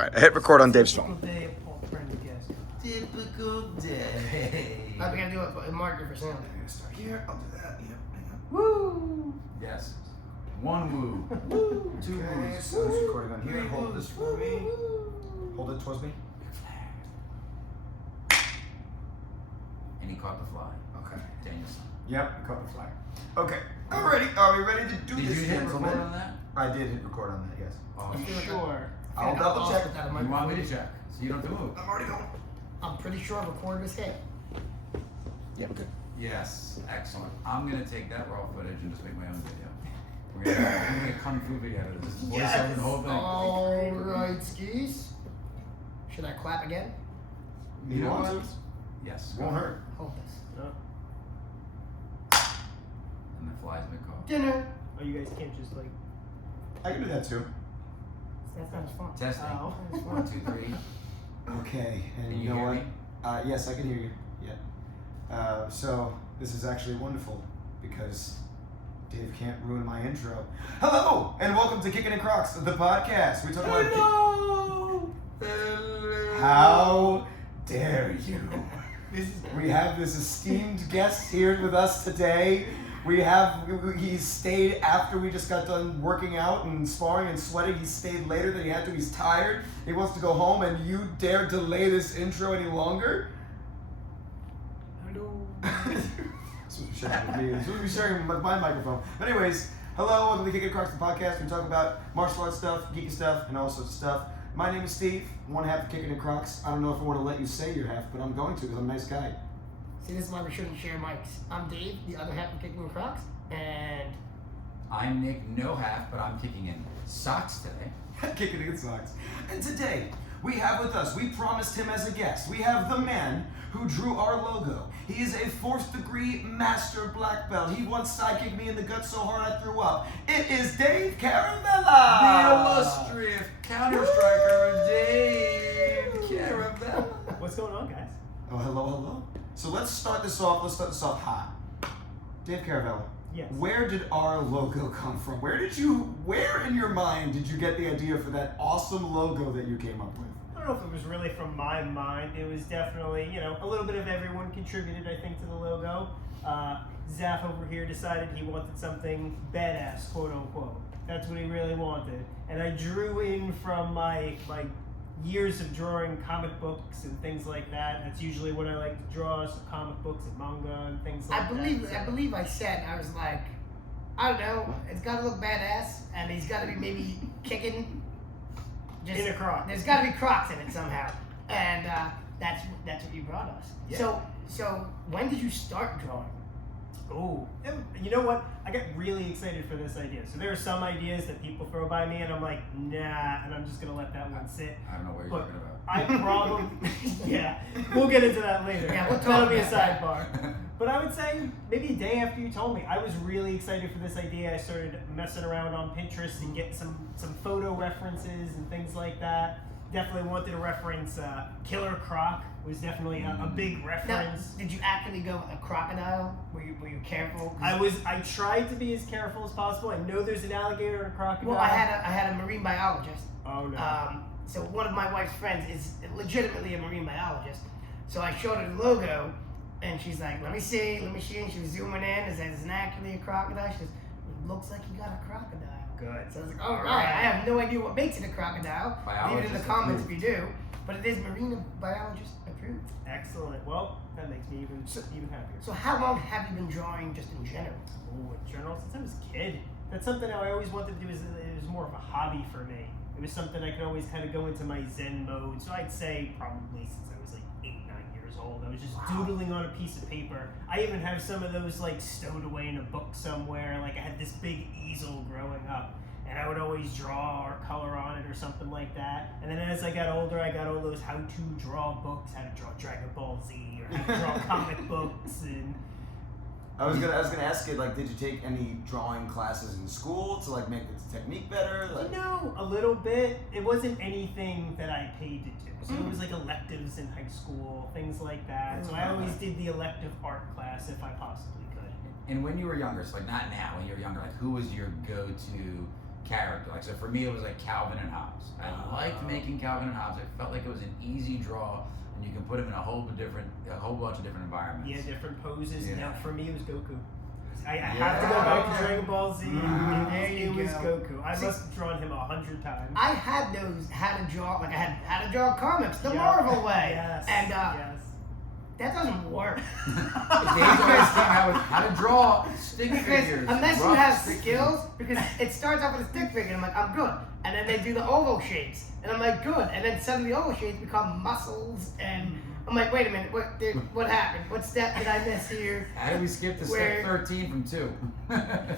Alright, I hit record on Dave's phone. Typical day of Paul Prendergast. Typical day. We gotta do a marker for sound. I'm gonna start here. I'll do that. Yep. Hang on. Woo! Yes. One woo. Woo. Two woos. So it's recording on here. Hold this for me. Hold it towards me. And he caught the fly. Okay. Danielson. Yep, I caught the fly. Okay. Alrighty. Are we ready to do Did this, you hit gentlemen? record on that? I did hit record on that. Yes. Oh, I feel like sure. I'll double check. You want me to check? So you don't have to move. I'm already going. I'm pretty sure I recorded his hit. Yeah, we're good. Yes, excellent. I'm gonna take that raw footage and just make my own video. We're gonna make a kung fu video out of this. Just voice over the whole thing. Alright, skis. Should I clap again? You want to? Yes. Won't hurt. Hold this. And the flies may call. Dinner. Oh, you guys can't just like. I can do that too. That's not as fun. Testing. Oh. 1, 2, 3. Okay, and Can you you know hear what? me? Yes, I can hear you. Yeah. So this is actually wonderful because Dave can't ruin my intro. Hello and welcome to Kickin In Crocs, the podcast. We talk about. Hello. How dare you? This is We have this esteemed guest here with us today. He stayed after we just got done working out and sparring and sweating. He stayed later than he had to. He's tired. He wants to go home, and you dare delay this intro any longer? Hello. This was sharing with me. This was sharing with my microphone. But anyways, hello, welcome to Kickin In Crocs, the podcast. We talk about martial arts stuff, geeky stuff, and all sorts of stuff. My name is Steve, one half of Kickin In Crocs. I don't know if I want to let you say your half, but I'm going to because I'm a nice guy. See, this is why we shouldn't share mics. I'm Dave, the other half of Kickin In Crocs, and I'm Nick, no half, but I'm kicking in socks today. Kicking in socks. And today, we have with us, we promised him as a guest, we have the man who drew our logo. He is a 4th degree master black belt. He once sidekicked me in the gut so hard I threw up. It is Dave Caravella! The illustrious counter-striker, Dave Caravella. What's going on, guys? Oh, hello. So let's start this off hot. Dave Caravella. Yes. Where did our logo come from? Where in your mind did you get the idea for that awesome logo that you came up with? I don't know if it was really from my mind. It was definitely, a little bit of everyone contributed, I think, to the logo. Zaf over here decided he wanted something badass, quote unquote. That's what he really wanted. And I drew in from my years of drawing comic books and things like that. That's usually what I like to draw, so comic books and manga and things like that. I believe I said, I was like, I don't know, it's gotta look badass, and he's gotta be maybe kicking. In a croc. There's gotta be Crocs in it somehow, and that's what you brought us. Yeah. So when did you start drawing? Oh, you know what? I got really excited for this idea. So there are some ideas that people throw by me, and I'm like, nah, and I'm just gonna let that one sit. I don't know what you're But talking about. I probably, yeah, we'll get into that later. Yeah, we'll talk That'll be a about that. sidebar. But I would say maybe a day after you told me, I was really excited for this idea. I started messing around on Pinterest and getting some photo references and things like that. Definitely wanted to reference Killer Croc was definitely a big Now, reference. did you actually go with a crocodile? Were you careful? I tried to be as careful as possible. I know there's an alligator and a crocodile. Well, I had a marine biologist. Oh no. So one of my wife's friends is legitimately a marine biologist. So I showed her the logo, and she's like, let me see. And she was zooming in. Is that actually a crocodile? She says, it looks like you got a crocodile. Good. So I was like, all right. I have no idea what makes it a crocodile. Leave it in the Biologist comments approved. if you do. But it is marine biologist approved. Excellent. Well, that makes me even happier. So how long have you been drawing just in general? Oh, a journal since I was a kid. That's something I always wanted to do. It was more of a hobby for me. It was something I could always kind of go into my Zen mode. So I'd say probably since I was like 8, 9 years old, I was just doodling on a piece of paper. I even have some of those like stowed away in a book somewhere. Like I had this big easel growing up, and I would always draw or color on it or something like that. And then as I got older, I got all those how-to draw books, how to draw Dragon Ball Z or how to draw comic books. And I was gonna ask you, like, did you take any drawing classes in school to like make the technique better? Like, a little bit. It wasn't anything that I paid to do. So it was like electives in high school, things like that. So I always did the elective art class if I possibly could. And when you were younger, so like not now, when you were younger, like who was your go-to character. Like, so for me, it was like Calvin and Hobbes. I liked making Calvin and Hobbes. I felt like it was an easy draw, and you can put him in a whole bunch of different environments. Yeah, different poses. Yeah. Now, for me, it was Goku. I have to go back to Dragon Ball Z. It was Goku. I must have drawn him 100 times. I had those how to draw, like I had how to draw comics the Marvel way, Yes. and yes. that doesn't work. Dave's always came out with how to draw stick Because figures. unless you rough have stick skills, because it starts off with a stick figure, and I'm like, I'm good. And then they do the oval shapes, and I'm like, good. And then suddenly the oval shapes become muscles, and I'm like, wait a minute, what happened? What step did I miss here? How did we skip to step 13 from 2?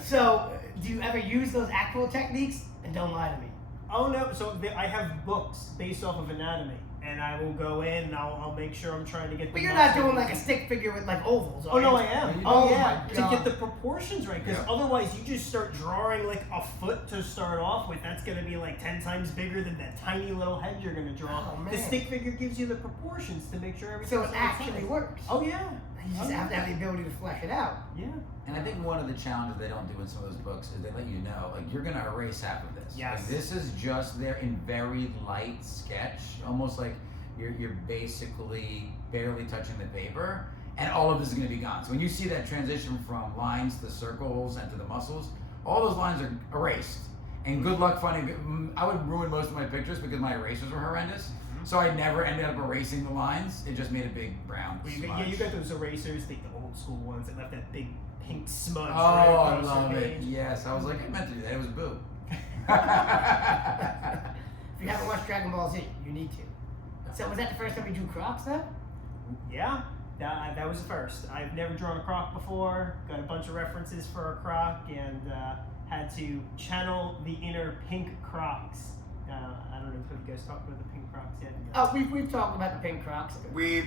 So, do you ever use those actual techniques? And don't lie to me. Oh no! So I have books based off of anatomy, and I will go in and I'll make sure I'm trying to get. But the you're not muscle. doing like a stick figure with like ovals. Oh no, I am. Oh yeah, my to God. get the proportions right, because Yeah. otherwise you just start drawing like a foot to start off with. That's gonna be like 10 times bigger than that tiny little head you're gonna draw. Oh, The man. stick figure gives you the proportions to make sure everything. So it actually works. Oh yeah. You just have to have the ability to flesh it out. Yeah. And I think one of the challenges they don't do in some of those books is they let you know, like, you're gonna erase half of this. Yes. Like, this is just there in very light sketch, almost like you're basically barely touching the paper, and all of this is gonna be gone. So when you see that transition from lines to circles and to the muscles, all those lines are erased. And good luck finding. I would ruin most of my pictures because my erasers were horrendous. So I never ended up erasing the lines. It just made a big brown Well, smudge. you got those erasers, the old school ones that left that big pink smudge. Oh, right I across love the it. page. Yes, I was like, I meant to do that. It was boo. If you haven't watched Dragon Ball Z, you need to. So was that the first time you drew Crocs though? Yeah, that was the first. I've never drawn a croc before. Got a bunch of references for a croc, and had to channel the inner pink Crocs. I don't know if you guys talked about the pink Crocs yet. Oh, we've talked about the pink Crocs. We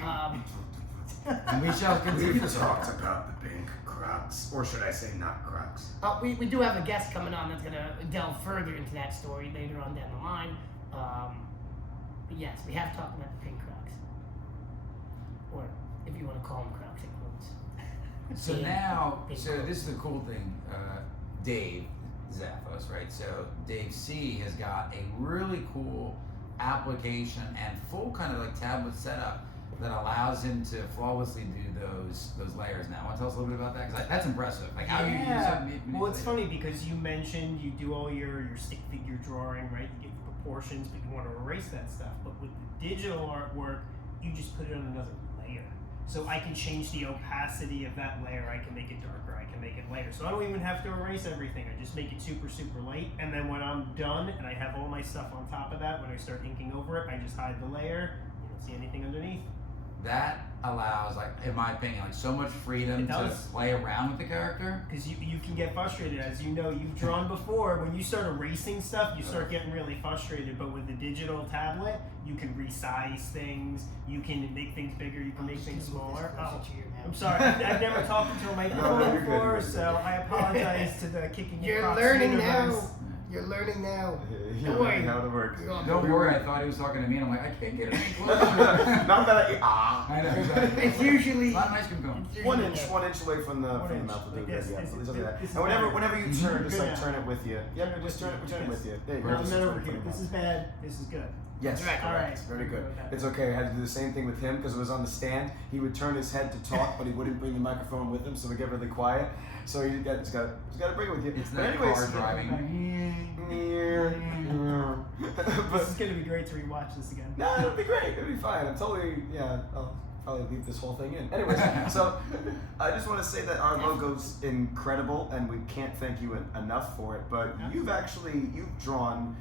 And we shall continue to talk. talked about the pink Crocs, or should I say not Crocs? We do have a guest coming on that's going to delve further into that story later on down the line. But yes, we have talked about the pink Crocs. Or if you want to call them Crocs in quotes. So Yeah, now, pink so Crocs. this is the cool thing, Dave Zappos, right? So Dave C has got a really cool application and full kind of like tablet setup that allows him to flawlessly do those layers now. Want to tell us a little bit about that? Because that's impressive. Like how you use it. Well, it's funny because you mentioned you do all your stick figure drawing, right? You get the proportions, but you want to erase that stuff. But with the digital artwork, you just put it on another layer. So I can change the opacity of that layer. I can make it darker. I can make it lighter. So I don't even have to erase everything. I just make it super, super light. And then when I'm done and I have all my stuff on top of that, when I start inking over it, I just hide the layer. You don't see anything underneath. That allows, like, in my opinion, like so much freedom It to does. play around with the character. Because you can get frustrated, as you know, you've drawn before. When you start erasing stuff, you start getting really frustrated. But with the digital tablet, you can resize things, you can make things bigger, you can make things smaller. Oh, I'm sorry, I've never talked into a microphone you're good, before, you're good. so I apologize to the Kicking In You're Crocs learning universe. now. You're learning now. You're Don't worry. how it works. Don't worry, I thought he was talking to me, and I'm like, I can't get it any closer. Not that I know, exactly. It's usually It's not an ice cream cone. it's one usually- inch away from the One inch, mouth of the like good. this. Yeah, This so is- look at that. this is And whenever bad. whenever you turn, just Good like now. turn it with you. Yep, just turn it with you. There you go. Now I'm Just not turn over it here. with This your is bad. This is good. Yes, That's right. correct. Alright. Very good. Okay. It's okay. I had to do the same thing with him because it was on the stand. He would turn his head to talk, but he wouldn't bring the microphone with him, so we get really quiet. So you just got to bring it with you. It's But not anyways, car driving. This but is going to be great to rewatch this again. no, it'll be great. It'll be fine. I'm totally I'll probably leave this whole thing in. Anyways, so I just want to say that our logo's incredible, and we can't thank you enough for it. But you've drawn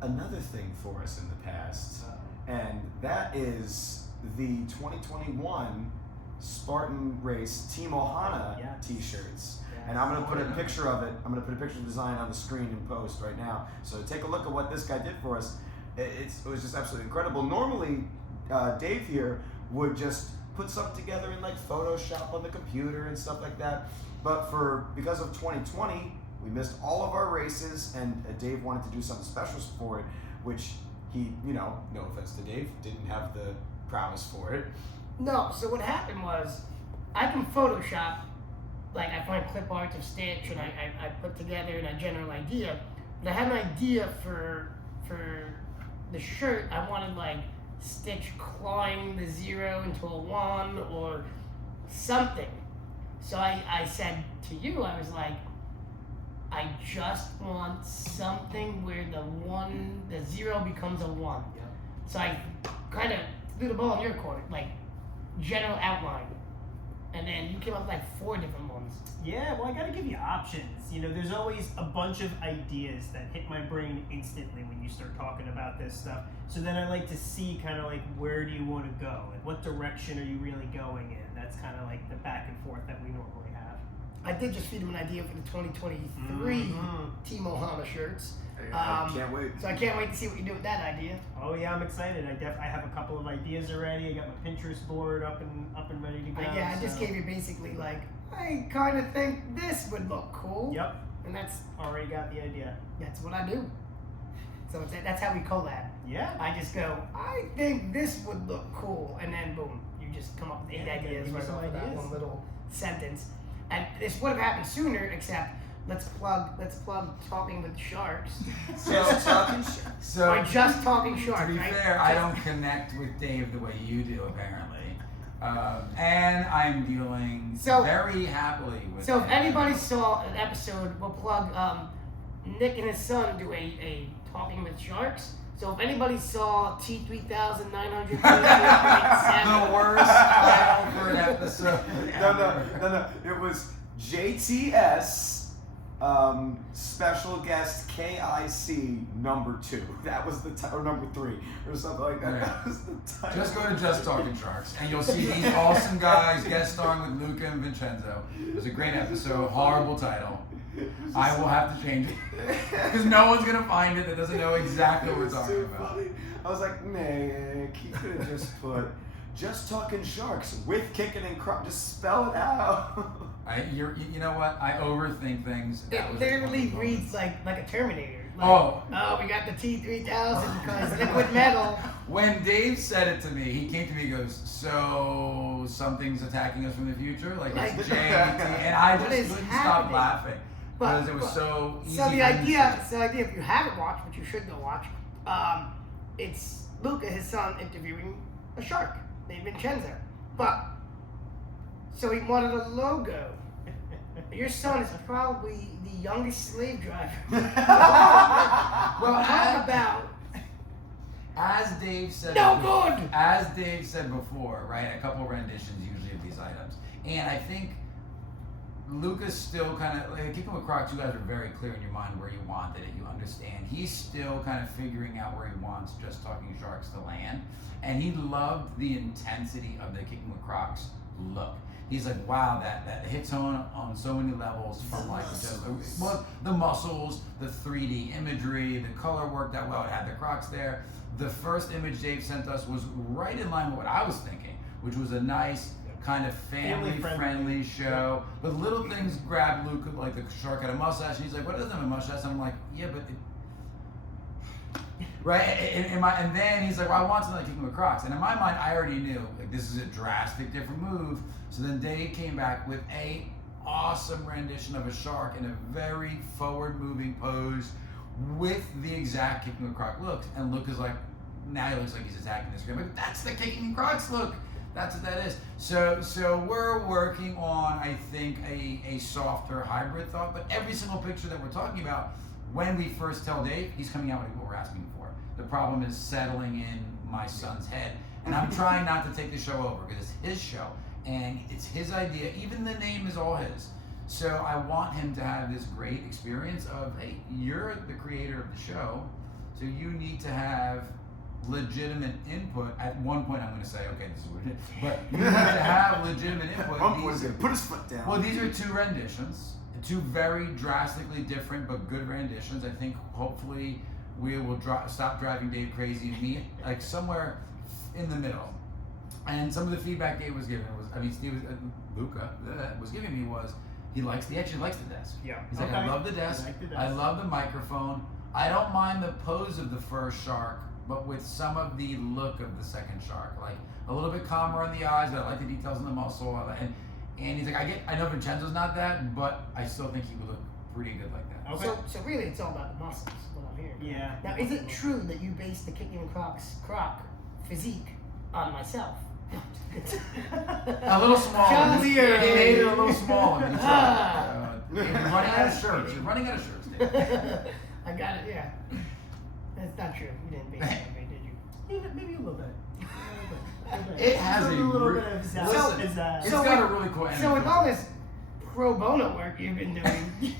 another thing for us in the past, and that is the 2021 Spartan Race Team Ohana Yes. T-shirts. Yes. And I'm gonna put a picture of it. I'm gonna put a picture of the design on the screen in post right now. So take a look at what this guy did for us. It was just absolutely incredible. Normally, Dave here would just put something together in like Photoshop on the computer and stuff like that. But because of 2020, we missed all of our races, and Dave wanted to do something special for it, which he, no offense to Dave, didn't have the prowess for it. No, so what happened was, I can Photoshop, like I find clip arts of Stitch and I put together in a general idea, But I had an idea for the shirt. I wanted like Stitch clawing the 0 into a 1 or something. So I said to you, I was like, I just want something where the 0 becomes a 1. Yeah. So I kind of threw the ball in your court, like general outline. And then you came up with like 4 different ones. Yeah, well, I gotta give you options. You know, there's always a bunch of ideas that hit my brain instantly when you start talking about this stuff. So then I like to see kind of like, where do you want to go? Like, what direction are you really going in? That's kind of like the back and forth that we normally have. I did just feed him an idea for the 2023 Timo Hama shirts. I can't wait. So I can't wait to see what you do with that idea. Oh yeah, I'm excited. I have a couple of ideas already. I got my Pinterest board up and ready to go. I just gave you basically like, I kind of think this would look cool. Yep. And that's Already got the idea. what I do. So that's how we collab. Yeah. I just go, I think this would look cool, and then boom, you just come up with 8 Yeah, ideas give me right some off of that ideas. one little sentence. And this would have happened sooner, except let's plug Talking with Sharks. Just talking So Or just Talking Sharks, to be right? fair, I don't connect with Dave the way you do, apparently. And I'm dealing So- very happily with So if him. anybody saw an episode, we'll plug Nick and his son do a Talking with Sharks. So if anybody saw T3900, the worst title for an episode. No. It was JTS special guest KIC number 2. That was the or number 3 or something like that. Yeah. That was the title. Just go to Just Talking Sharks and you'll see these awesome guys guest starring with Luca and Vincenzo. It was a great episode, horrible title. I will have to change it because no one's gonna find it that doesn't know exactly what we're talking so about. funny. I was like, Nick, you could have just put Just Talking Sharks with Kickin In Crocs. Just spell it out. You know what? I overthink things. That It was literally one of reads those. like a Terminator. Like, Oh. we got the T3000 because liquid metal. When Dave said it to me, he came to me and goes, so something's attacking us from the future? Like it's Like- JT. And I What just is couldn't happening? stop laughing. Because it was so easy. So the for me to idea, say. if you haven't watched, which you should go watch, it's Luca, his son, interviewing a shark named Vincenzo. But so he wanted a logo. Your son is probably the youngest slave driver. Well, How about as Dave said, no good? As Dave said before, right? A couple renditions usually of these items, and I think Luca's still kind of like Kickin with Crocs. You guys are very clear in your mind where you wanted it. You understand. He's still kind of figuring out where he wants Just Talking Sharks to land, and he loved the intensity of the Kickin with Crocs look. He's like, wow, that hits home on so many levels from like the muscles, the 3D imagery, the color worked out well. It had the Crocs there. The first image Dave sent us was right in line with what I was thinking, which was a nice kind of family-friendly show. But little things grabbed Luke, like the shark had a mustache, and he's like, what doesn't have a mustache? And I'm like, yeah, but right? And then he's like, well, I want something like Kickin with Crocs. And in my mind, I already knew, like, this is a drastic different move. So then Dave came back with a awesome rendition of a shark in a very forward-moving pose with the exact Kickin with Crocs look. And Luke is like, now he looks like he's attacking the screen. But that's the Kickin in Crocs look. That's what that is. So we're working on, I think, a softer hybrid thought. But every single picture that we're talking about, when we first tell Dave, he's coming out with what we're asking for. The problem is settling in my son's head. And I'm trying not to take the show over because it's his show. And it's his idea. Even the name is all his. So I want him to have this great experience of, hey, you're the creator of the show, so you need to have legitimate input. At one point I'm going to say, okay, this is what it is. But you need to have legitimate input. One was gonna put his foot down. Well, these are 2 renditions. 2 very drastically different but good renditions. I think hopefully we will stop driving Dave crazy and meet like somewhere in the middle. And some of the feedback Dave was giving Luca was giving me was he actually likes the desk. Yeah. He's like, I love the desk. I like the desk. I love the microphone. I don't mind the pose of the first shark, but with some of the look of the second shark, like a little bit calmer on the eyes, but I like the details in the muscle. And he's like, I know Vincenzo's not that, but I still think he would look pretty good like that. Okay. So really, it's all about the muscles. What I'm hearing. Yeah. Now, is it true that you based the Kickin In Crocs croc physique on myself? A little smaller. Just He clearly. made it a little smaller. He's Ah. you're running out of shirts. You're running out of shirts, Dave. I got it. Yeah. That's not true. You didn't base it on me, did you? Maybe a little bit. It has a little re- bit of Listen, pizzazz. It's So got with- a really cool So with energy. all this pro bono work you've been doing,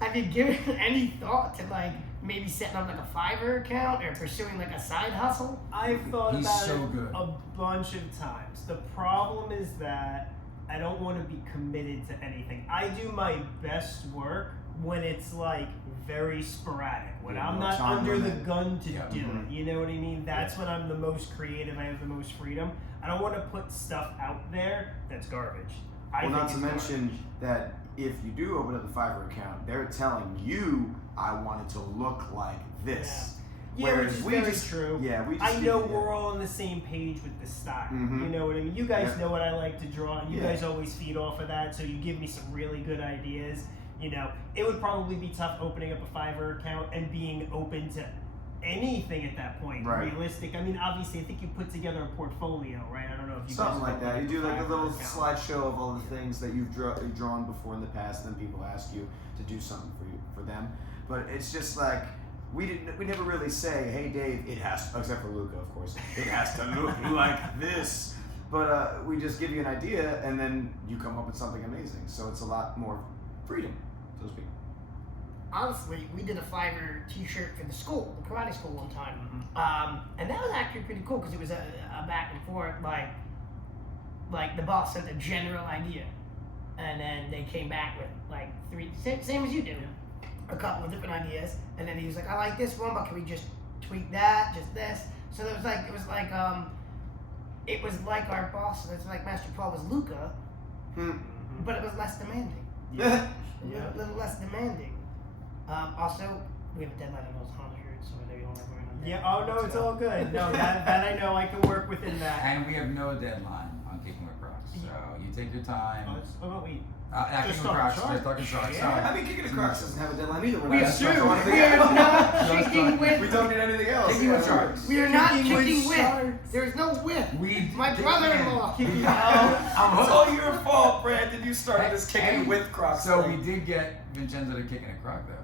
have you given any thought to like maybe setting up like a Fiverr account or pursuing like a side hustle? I've thought He's about so it good. a bunch of times. The problem is that I don't want to be committed to anything. I do my best work when it's like very sporadic, when Yeah, I'm no not time under the limit. gun to Yeah. do it. You know what I mean? That's when I'm the most creative. I have the most freedom. I don't want to put stuff out there that's garbage. I Well, think not it's to mention garbage. that if you do open up the Fiverr account, they're telling you, I want it to look like this. Yeah, Whereas which is we very just, true. Yeah, we just. I know yeah. we're all on the same page with the style. Mhm. You know what I mean? You guys Yeah. know what I like to draw, and you Yeah. guys always feed off of that, so you give me some really good ideas. You know, it would probably be tough opening up a Fiverr account and being open to anything at that point. Right. Realistic. I mean, obviously, I think you put together a portfolio, right? I don't know if you Something guys like that. You do like a Fiverr little account. slideshow of all the things that you've drawn before in the past, and then people ask you to do something for them. But it's just like we never really say, hey Dave, it has, except for Luca, of course, it has to look like this. But we just give you an idea, and then you come up with something amazing. So it's a lot more freedom, so to speak. Honestly, we did a Fiverr T-shirt for the school, the karate school, one time, Mm-hmm. and that was actually pretty cool because it was a back and forth. Like the boss sent a general idea, and then they came back with like three, same as you do, a couple of different ideas, and then he was like, I like this one, but can we just tweak that, just this? So it was like our boss. It's like Master Paul was Luca, but it was less demanding. Yeah. A little less demanding. Also, we have a deadline on those Honda shirts, so I know you don't like wearing them. Yeah. Oh no, it's all good. No, that I know I can work within that. And we have no deadline on Kicking with Crocs. So you take your time. Oh, what we? Kicking Just with Crocs. talking Just talking Crocs. Yeah. Sorry. I mean, Kickin In Crocs doesn't have a deadline either. We're We not are stuck on anything We are else. not Just kicking like- with. We don't need anything else. Kicking with Sharks. We are not Kicking with kicking with. sharks. There is no with. We My kick brother-in-law. in. Kicking I'm It's hooked. all your fault, Brandon. You started this Kickin Hey, with Crocs. So thing. we did get Vincenzo to Kicking a Croc though.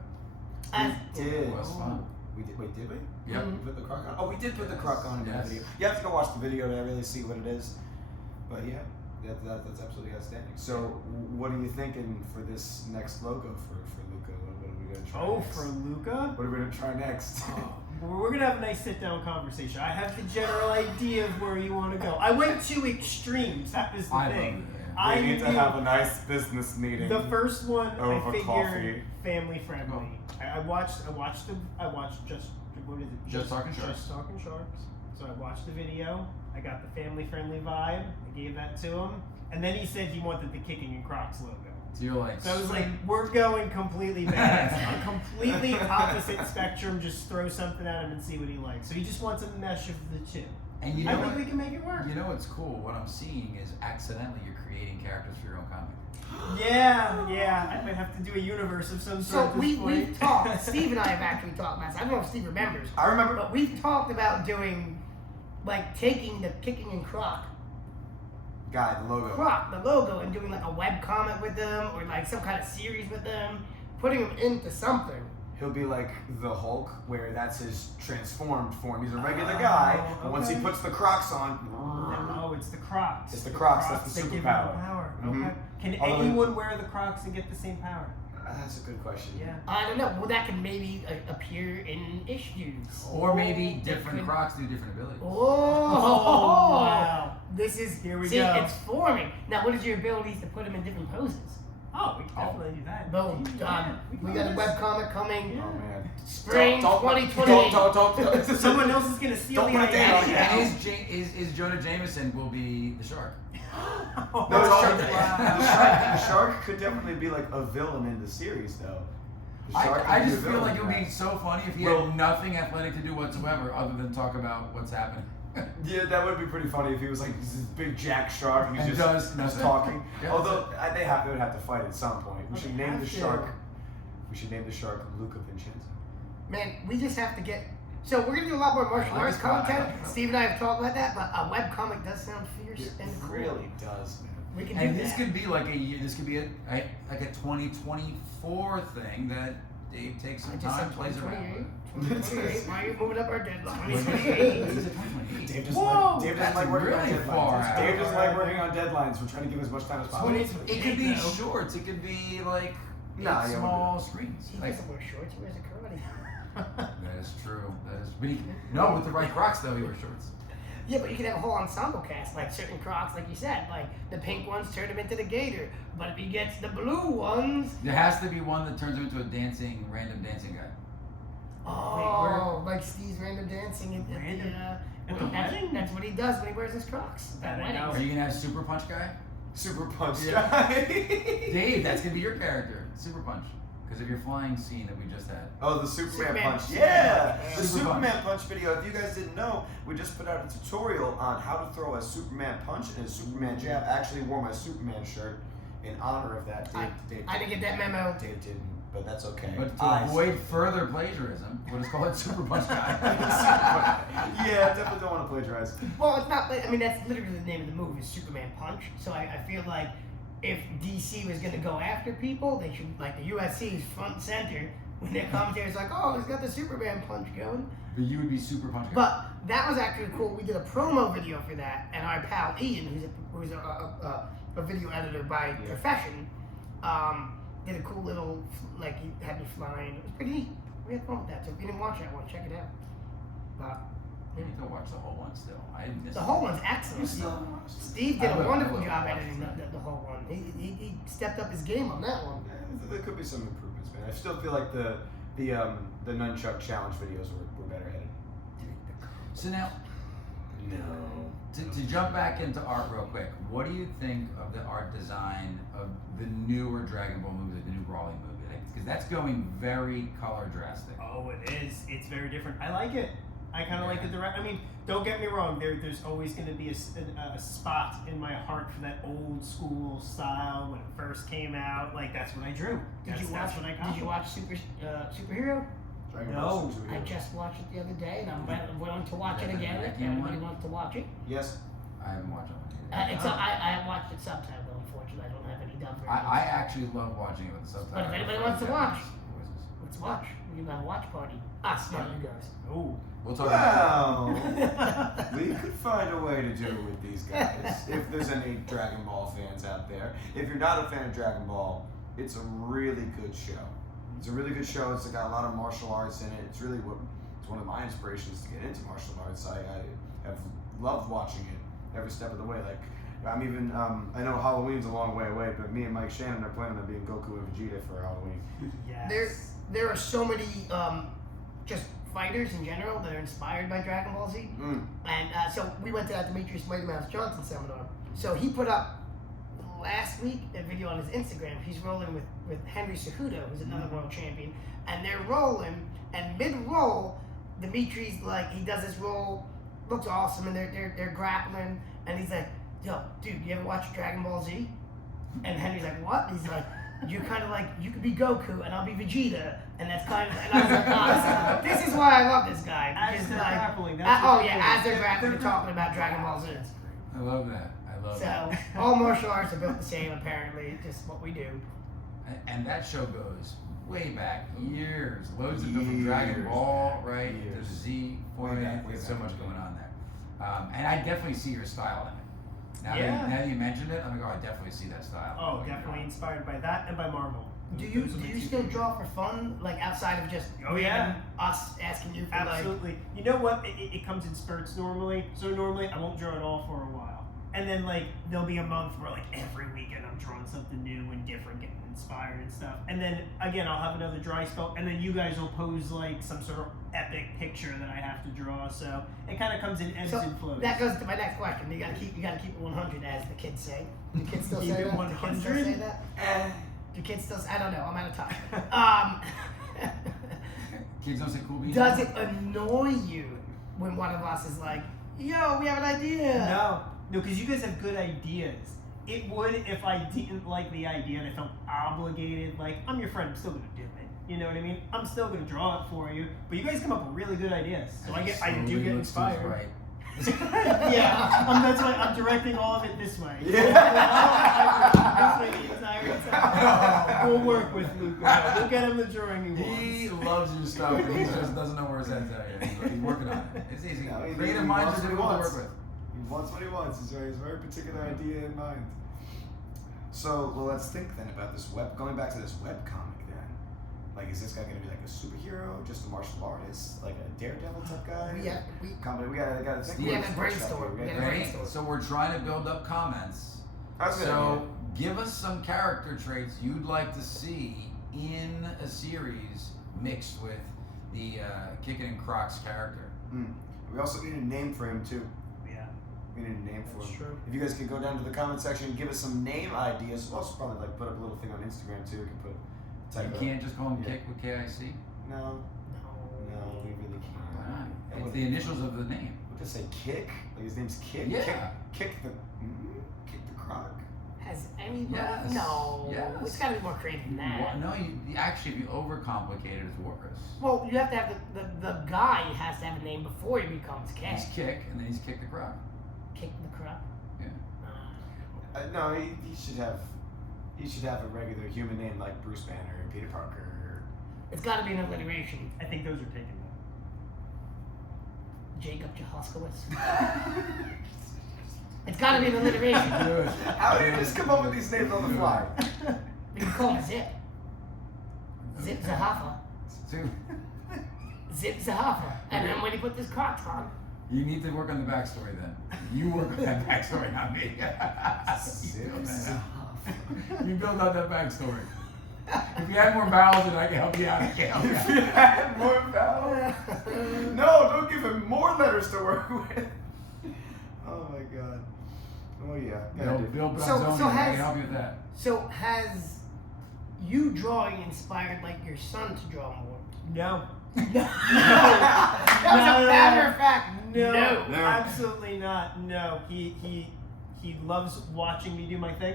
As- We did. It was fun. We did. Wait, did we? Yep. We put the croc on. Oh, we did put the croc on in Yes. the video. You have to go watch the video to really see what it is. But yeah, that's absolutely outstanding. So, what are you thinking for this next logo for Luca? What are we gonna try? Oh, next? for Luca? What are we gonna try next? We're gonna have a nice sit-down conversation. I have the general idea of where you want to go. I went to extremes. That was the I thing. love it, yeah. I we need to knew- have a nice business meeting. The first one I Over figured coffee. family friendly. I watched just what is it? Just Talking Sharks. Just Talking Sharks. So I watched the video. I got the family friendly vibe. I gave that to him, and then he said he wanted the Kickin In Crocs logo. So you're like. So I was like, we're going completely bad. A completely opposite spectrum. Just throw something at him and see what he likes. So he just wants a mesh of the two. And you know I think what? we can make it work. You know what's cool? What I'm seeing is accidentally you're creating characters for your own comic. Yeah. I might have to do a universe of some So sort. at this we've point. talked. Steve and I have actually talked about this. I don't know if Steve remembers, I remember. but we've talked about doing, like, taking the Kickin In Croc, Guy, the logo. the logo, and doing like a web comic with them or like some kind of series with them, putting them into something. He'll be like the Hulk, where that's his transformed form. He's a regular guy, but once he okay. puts the Crocs on, Oh, it's the Crocs. It's the Crocs, that's the that give you superpower. the power. Mhm. Okay. Can Although- anyone wear the Crocs and get the same power? that's a good question. Yeah. I don't know. Well, that could maybe appear in issues. Or maybe It different could- Crocs do different abilities. Oh, wow. This is Here we see, go. it's forming. Now, what is your abilities to put them in different poses? Oh, we can definitely do that. Boom, Yeah, done. we We can got a do web this. comic coming. Yeah. Oh man. Spring Don't- 2028. don't. Someone else is gonna steal Don't the put it idea. down. And is Jonah Jameson will be the shark. Oh, No, wow. the shark could definitely be like a villain in the series, though. The shark I could be just a feel villain like it in would be that. so funny if he Well- had nothing athletic to do whatsoever other than talk about what's happening. Yeah, that would be pretty funny if he was like this big jack shark and he's And just, does nothing. talking. Yeah, Although they would have to fight at some point. We Okay, should name the have to. shark. We should name the shark Luca Vincenzo. Man, we just have to get. So we're gonna do a lot more martial I like arts this one. content. I like this. Steve and I have talked about that, but a web comic does sound fierce It and cool. really does, man. We can do And that. this could be like this could be like a 2024 thing that Dave takes I some just time, said plays around 2028. Why are you moving up our deadline? with. 2028. Dave Whoa, Dave that's doesn't like working on really deadlines. far out. Dave doesn't like working on deadlines. We're trying to give as much time as possible. It could be shorts. It could be like Nah, yeah, small screens. He Like, doesn't wear shorts. He wears a karate. that is true. That is. But no, with the right Crocs though, he wears shorts. Yeah, but you can have a whole ensemble cast, like certain Crocs, like you said, like the pink ones turn him into the gator, but if he gets the blue ones, There has to be one that turns him into a random dancing guy. oh, like Steve's random dancing at Random? the At the wedding? That's what he does when he wears his Crocs. That I At know. Are weddings. you gonna have Super Punch guy? Super punch Yeah. guy. Dave, that's gonna be your character, Super Punch, because of your flying scene that we just had. Oh, the Superman, Superman punch. punch. Yeah! Yeah. The Super Superman punch video. If you guys didn't know, we just put out a tutorial on how to throw a Superman punch and a Superman jab. I actually wore my Superman shirt in honor of that. Dave I didn't get that memo. Dave didn't, but that's okay. But to I- avoid further plagiarism, we'll just call it Super Punch guy. Yeah, definitely don't want to plagiarize. Well, it's not. I mean, that's literally the name of the movie, is Superman Punch. So I feel like if DC was gonna go after people, they should like the USC is front and center when their commentator's like, "Oh, he's got the Superman punch going." But you would be Super Punch guy. But that was actually cool. We did a promo video for that, and our pal Ian, who's a video editor by profession, did a cool little like he had me flying. It was pretty neat. We had fun with that. So if you didn't watch that one, check it out. But You need to watch the whole one still. I missed the whole one's excellent. Steve did I a will- wonderful I will job watch editing it. the whole one. He stepped up his game on that one. There could be some improvements, man. I still feel like the nunchuck challenge videos were better edited. So now, No. to jump back into art real quick, what do you think of the art design of the newer Dragon Ball movie, the new Brawling movie? Because that's going very color drastic. Oh, it is. It's very different. I like it. I kind of like the direct. I mean, don't get me wrong. There's always going to be a spot in my heart for that old school style when it first came out. Like that's what I drew. Did you watch? That's what I Did copied. you watch Superhero? Dragon No. Ball Super I Hero. just watched it the other day, and I'm willing to watch it Yeah, again. the If Nike everybody one? wants to watch it. Yes. I haven't watched it. I watched it subtitled. Unfortunately, I don't have any dub version. I actually love watching it with the subtitles. But if anybody wants to watch. Voices. Let's watch. We can have a watch party. Us, not you guys. Oh, We'll talk about Well, we could find a way to do it with these guys. If there's any Dragon Ball fans out there. If you're not a fan of Dragon Ball, it's a really good show. It's a really good show. It's got a lot of martial arts in it. It's really it's one of my inspirations to get into martial arts. I have loved watching it every step of the way. Like I'm even I know Halloween's a long way away, but me and Mike Shannon are planning on being Goku and Vegeta for Halloween. yes. There are so many just fighters in general that are inspired by Dragon Ball Z. Mm. And so we went to that Demetrius Mighty Mouse Johnson seminar. So he put up last week a video on his Instagram. He's rolling with Henry Cejudo, who's another world champion, and they're rolling. And mid-roll, Demetrius he does this roll, looks awesome, and they're grappling. And he's like, "Yo, dude, you ever watch Dragon Ball Z?" And Henry's like, "What?" And he's like, "You're kind of like, you could be Goku and I'll be Vegeta." And that's kind of, and I was like, "Oh, this is why I love this guy." As Because they're like, grappling, that's oh what yeah, they're as they're doing. grappling, they're talking about Dragon Ball Z. I love that. I love that. So all martial arts are built the same, apparently. It's just what we do. And that show goes way back, years, loads of different Dragon Years. Ball, right? Years. The Z Way format. back, way There's so back. much going on there. And I definitely see your style in it. Now, Yeah. that you mentioned it, I'm like, oh, I definitely see that style. Oh, Like, definitely inspired by that and by Marvel. Do Those you are the two still things. draw for fun, like outside of just Oh, yeah. us asking you for Absolutely. You know what? It comes in spurts normally. So normally I won't draw it all for a while. And then there'll be a month where every weekend I'm drawing something new and different, getting inspired and stuff. And then again I'll have another dry spell and then you guys will pose some sort of epic picture that I have to draw. So it kind of comes in ebbs So and flows. that goes to my next question. You gotta keep it 100, as the kids say. Do kids still Keep say it that? Do kids still 100? say that? Do kids still? I don't know. I'm out of time. Kids don't say cool beans. Does it annoy you when one of us is like, Yo, we have an idea. No, because you guys have good ideas. It would if I didn't like the idea and I felt obligated. Like, I'm your friend, I'm still gonna do it. You know what I mean? I'm still gonna draw it for you. But you guys come up with really good ideas, so I do get inspired. Right. Yeah, that's why I'm directing all of it this way. Yeah. This way the entire time. We'll work with Luca. We'll get him the drawing He wants. loves your stuff, and he just doesn't know where his head's at yet. He's working on it. It's easy. No, he Creative wants minds are what he difficult to wants. work with. He wants what he wants. He's got a very particular idea in mind. So, well, let's think then about this web. Going back to this webcomic, then. Like, is this guy going to be like a superhero, just a martial artist, like a daredevil type guy? We gotta think. We have about a brainstorm. this. We gotta Right? brainstorm. So we're trying to build up comments. That's good. So give us some character traits you'd like to see in a series mixed with the Kickin In Crocs character. We also need a name for him too. Yeah, We need a name for that's him. true. If you guys could go down to the comment section and give us some name ideas, we'll also probably like put up a little thing on Instagram too. We can put type You of- can't just call him Yeah. Kick with KIC. No, we really Why can't. not? That It's would- the initials of the name. We'll just say Kick. Like his name's Kick. Yeah. Kick the croc. Has anybody? Yes. No. Yes. It's got to be more creative than that. No, actually, if you overcomplicate it, it's worse. Well, you have to have the guy has to have a name before he becomes Kick. He's Kick, and then he's Kick the Croc. Kick the crap. Yeah. No, he should have. He should have a regular human name like Bruce Banner or Peter Parker. It's got to be an alliteration. I think those are taken though. Jacob Jehoskowitz. It's got to be an alliteration. Good. How did you just come up with these names on the fly? We can call him Zip. Zip Zahafa. So, Zip Zahafa. And then when he put this Crocs on, you need to work on the backstory then. You work on that backstory, not me. You build out that backstory. If you had more vowels, then I can help you out. I can help you If out. you had more vowels. No, don't give him more letters to work with. Oh my god. Oh yeah. Bill So Bronzoni, I has- can help you with that. so has you drawing inspired like your son to draw more? No. That was a matter of fact. No, No. absolutely not. No, he loves watching me do my thing,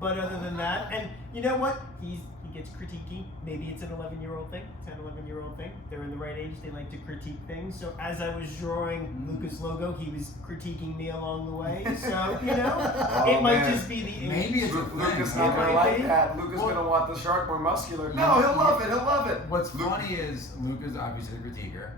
but other than that, and you know what? He gets critiquing. Maybe it's an 11-year-old thing, 10, 11-year-old thing. They're in the right age. They like to critique things. So as I was drawing Lucas' logo, he was critiquing me along the way. So you know, Oh, it might man. just be the age. Maybe it's a Lucas thing. not gonna It like might be. that. Lucas Well- gonna want the shark more muscular. No, he'll love it. He'll love it. What's funny is Luca's obviously the critiquer,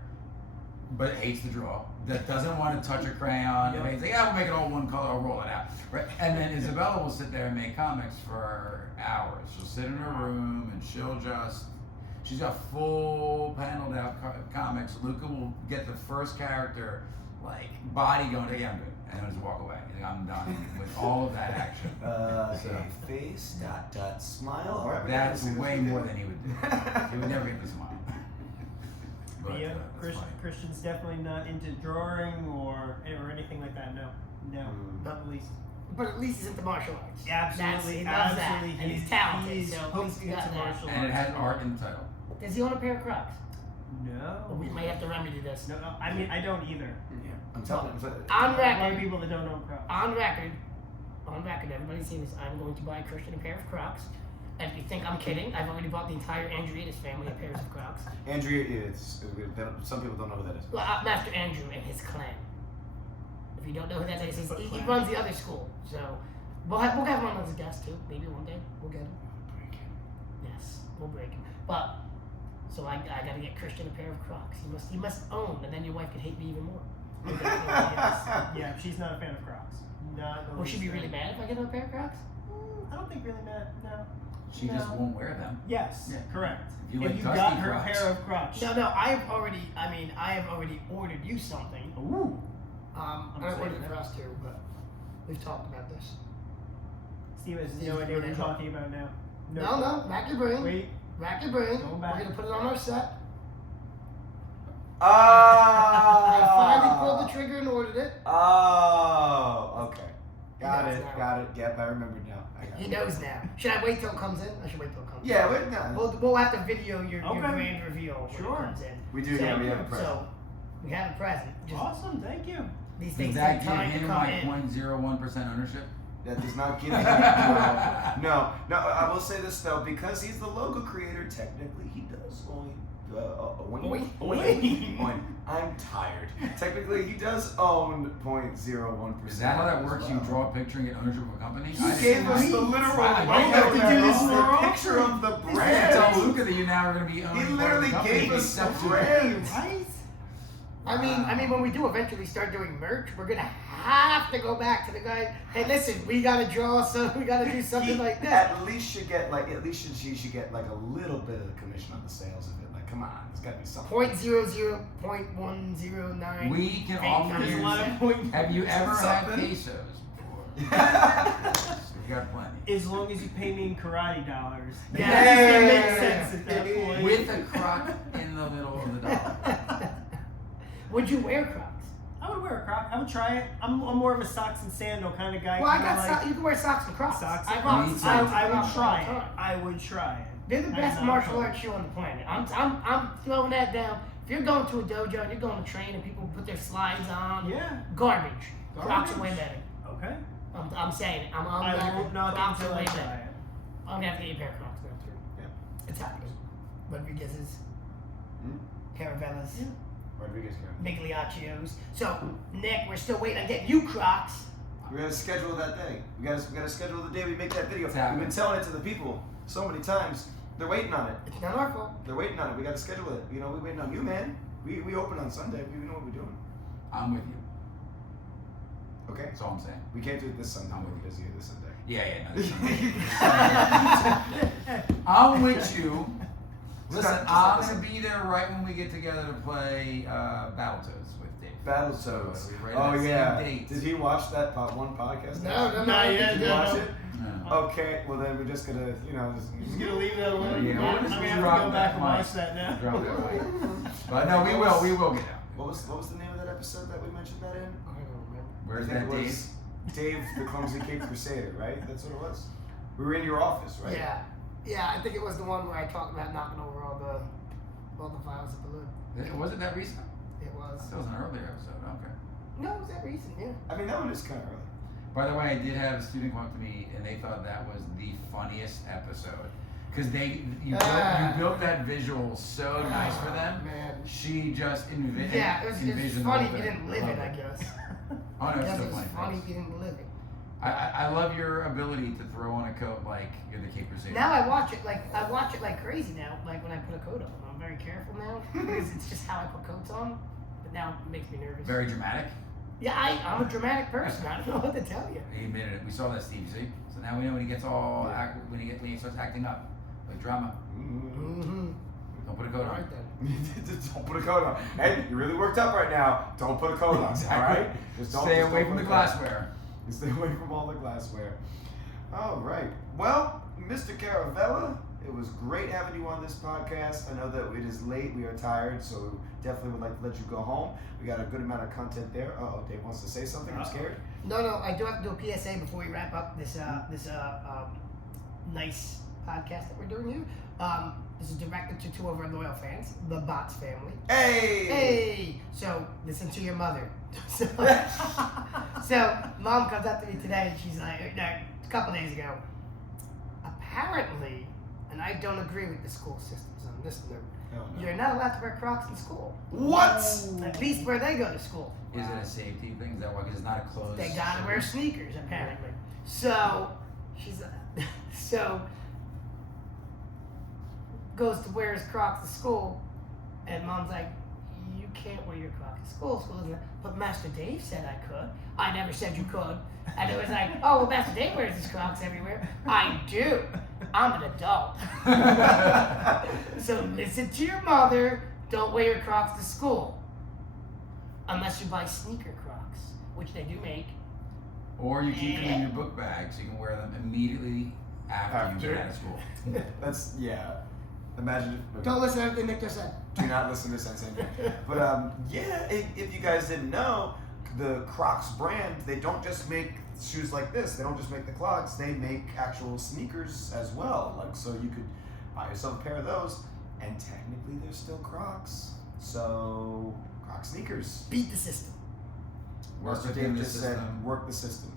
but hates to draw. That doesn't want to touch a crayon. Yep. And he's like, yeah, we'll make it all one color. I'll roll it out. Right? And then Isabella will sit there and make comics for hours. She'll sit in her room and she's got full paneled out comics. Luca will get the first character, like body going, yeah, I'm good. And then just walk away. He's like, I'm done with all of that action. Okay, face, smile. All right, That's we got it. way more than he would do. He would never get the smile. But, Yeah, that's funny. Christian's definitely not into drawing or anything like that. No, not the least. But at least he's into martial arts. Absolutely, He loves absolutely. that. And he's talented. He's so at hooked least he got into that. martial And it has arts. art in the title. Does he own a pair of Crocs? No. We might have to remedy this. No, I mean, I don't either. Yeah, I'm telling you. On A lot of record, people that don't own Crocs. on record, everybody's seen this. I'm going to buy Christian a pair of Crocs. And if you think I'm kidding, I've already bought the entire Andrea's family a pair of Crocs. Andrea is. Some people don't know who that is. Well, Master Andrew and his clan. If you don't know who that is, he runs the other school. So we'll have him on as a guest too. Maybe one day we'll get him. Yes, we'll break him. But so I gotta get Christian a pair of Crocs. He must own, and then your wife could hate me even more. Yeah, she's not a fan of Crocs. Not. Will she be really mad if I get her a pair of Crocs? I don't think really mad. No. She just won't wear them. Yes. Yeah. Correct. If you If like you Dusty got her a Crocs. pair of Crocs. No, I have already ordered you something. Ooh. I excited ordered it for now. us too, but we've talked about this. Steve has Steve's no idea what really you're talking about now. No, rack your brain. Wait. Rack your brain. Going We're back. gonna put it on our set. Oh. I finally pulled the trigger and ordered it. Oh. Okay. Got He knows it. now. Got it. Yep, I remembered now. I got He it. knows now. Should I wait till it comes in? I should wait till it comes in. Yeah. Wait. No. We'll have to video your Okay. grand reveal when Sure. it comes in. We do. Yeah. We have a present. So we have a present. Just Awesome. Thank you. These Does things that take give time to him come my in. 0.01% ownership? That does not give him no. I will say this though, because he's the logo creator. Technically, he does own. I'm tired. Technically, he does own 0.01%. Is that how that works? You draw a picture and get ownership of a company? He gave us the literal logo. I have to do this the picture of the I brand. tell Luca that you now are going to be owning He literally part of the company. gave us the Except brand. Right? I mean, when we do eventually start doing merch, we're gonna have to go back to the guy. Hey, listen, we gotta draw some. We gotta do something like that. At least she should get like a little bit of the commission on the sales of it. Like, come on, there's gotta be something. 0.00.109. We can offer There's a you. lot of points. Have you ever had Something. pesos before? We got plenty. As long as you pay me in karate dollars. Yeah. That makes sense at that point. With a croc in the middle of the dollar. Would you wear Crocs? I would wear a Croc. I would try it. I'm more of a socks and sandal kind of guy. Well, I kinda got like you can wear socks and Crocs. socks. I and rock Crocs. socks and I would Crocs try all the it. time. I would try it. They're the I'm best not martial opposed. arts shoe on the planet. I'm throwing that down. If you're going to a dojo and you're going to train and people put their slides on, Yeah. garbage. Crocs are Garbage. way better. Okay. I'm saying it. I'm I won't knock it Crocs are until I way try better. it. I'm gonna have to get you a pair of Crocs now too. Yeah. It's happening. Rodriguez's, Hmm? Caravellas, Yeah. Rodriguez can. Migliaccios. So Nick, we're still waiting on getting you Crocs. We gotta schedule that day. We gotta schedule the day we make that video. It's We've happening. been telling it to the people so many times. They're waiting on it. It's not our fault. They're waiting on it. We gotta schedule it. You know, we're waiting on you, man. We open on Sunday. We know what we're doing. I'm with you. Okay. That's all I'm saying. We can't do it this Sunday. I'm with We're you. busy this Sunday. Yeah, no. I'm with you. Listen, I'm gonna be there right when we get together to play Battletoads with Dave. Battletoads. So we Oh that same yeah. date. Did he watch that one podcast? No, Not yet, Did you no. watch it? No. Okay. Well then we're just gonna, Just gonna leave that alone. Yeah, I'm we'll gonna just have to drop go that back and mic. watch that now. Drop that mic. But no, we will get out. What was the name of that episode that we mentioned that in? I don't remember. Where's I think that it Dave? was Dave the Clumsy Cape Crusader, right? That's what it was. We were in your office, right? Yeah. Yeah, I think it was the one where I talked about knocking over all the files of balloon. Was it that recent? It was. That was an earlier episode. Okay. No, it was that recent, yeah. I mean, that one is kind of early. By the way, I did have a student come up to me and they thought that was the funniest episode because you built that visual so nice for them. Man. She just envisioned. Yeah, it was envisioned funny the if whole you thing. didn't live I it, love I guess. Oh no, it's Yes, so it was funny. funny if you didn't live it. I love your ability to throw on a coat like you're the Cape Crusader. Now I watch it like crazy now. Like when I put a coat on, I'm very careful now because it's just how I put coats on. But now it makes me nervous. Very dramatic. Yeah, I'm a dramatic person. I don't know what to tell you. He admitted it. We saw that, Steve. See? So now we know when he gets all when he starts acting up, like drama. Mm-hmm. Don't put a coat All on. right then. Don't put a coat on. Hey, you're really worked up right now. Don't put a coat on. Exactly. All right. Just don't. Stay just away don't from the put a coat on. glassware. Stay away from all the glassware. All right. Well, Mr. Caravella, it was great having you on this podcast. I know that it is late. We are tired, so we definitely would like to let you go home. We got a good amount of content there. Oh, Dave wants to say something. I'm scared. No, I do have to do a PSA before we wrap up this nice podcast that we're doing here. This is directed to two of our loyal fans, the Bots family. Hey. Hey! So, listen to your mother. So, Mom comes up to me today and she's like, a couple days ago, apparently, and I don't agree with the school systems on this note, Oh, no. you're not allowed to wear Crocs in school. What? At least where they go to school. Is it a safety thing? Is that why? Because it's not a closed. They gotta wear sneakers, apparently. So, she's, goes to wear his Crocs to school, and Mom's like, you can't wear your Crocs to school. School doesn't. But Master Dave said I could. I never said you could. And it was like, oh, well, Master Dave wears his Crocs everywhere. I do. I'm an adult. So listen to your mother. Don't wear your Crocs to school. Unless you buy sneaker Crocs, which they do make. Or you keep them in your book bag so you can wear them immediately after you get out of school. That's Imagine if. Don't listen to everything Nick just said. Do not listen to Sensei. But yeah, if you guys didn't know, the Crocs brand, they don't just make shoes like this. They don't just make the clogs. They make actual sneakers as well. Like, so you could buy yourself a pair of those, and technically they're still Crocs. So Croc sneakers. Beat the system. Work Mr. within Dave the just said, system. work the system.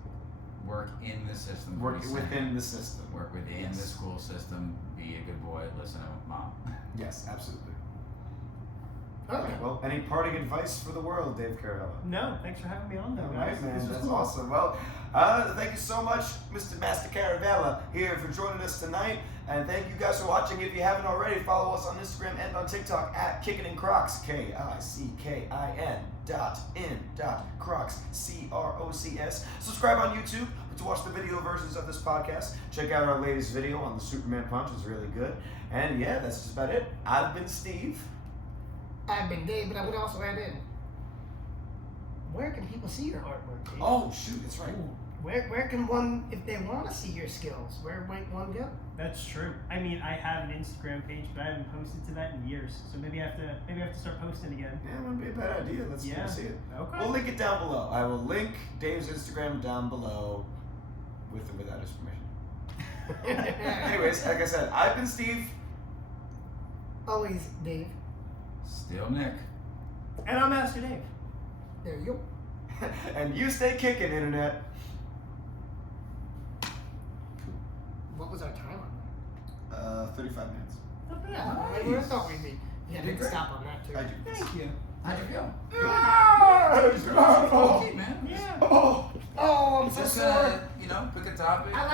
Work in the system. Work what he's saying. within the system. Work within Yes. the school system. Be a good boy. Listen to mom. Yes, absolutely. Okay. Alright, well, any parting advice for the world, Dave Caravella? No, thanks for having me on though, All guys. right, man, This was that's cool. awesome. Well, thank you so much, Mr. Master Caravella, here for joining us tonight. And thank you guys for watching. If you haven't already, follow us on Instagram and on TikTok at Kickin In Crocs, KICKIN.in.Crocs, CROCS. Subscribe on YouTube to watch the video versions of this podcast. Check out our latest video on the Superman Punch, it's really good. And yeah, that's just about it. I've been Steve. I've been Dave, but I would also add in, where can people see your artwork, Dave? Oh, shoot, that's right. Where can one, if they want to see your skills, where might one go? That's true. I mean, I have an Instagram page, but I haven't posted to that in years. So maybe I have to start posting again. Yeah, it wouldn't be a bad idea. Let's Yeah. see it. Okay. We'll link it down below. I will link Dave's Instagram down below with or without his permission. Anyways, like I said, I've been Steve. Always Dave. Still Nick. And I'm Master Dave. There you go. And you stay kicking, Internet. What was our time on 35 minutes. Not that? bad. I would have thought we'd be. Yeah, You did big great. stop on that too. I do. Thank you. How'd you feel? Oh, Okay, man. Yeah. oh. Oh, I'm so Just sorry. pick a topic. I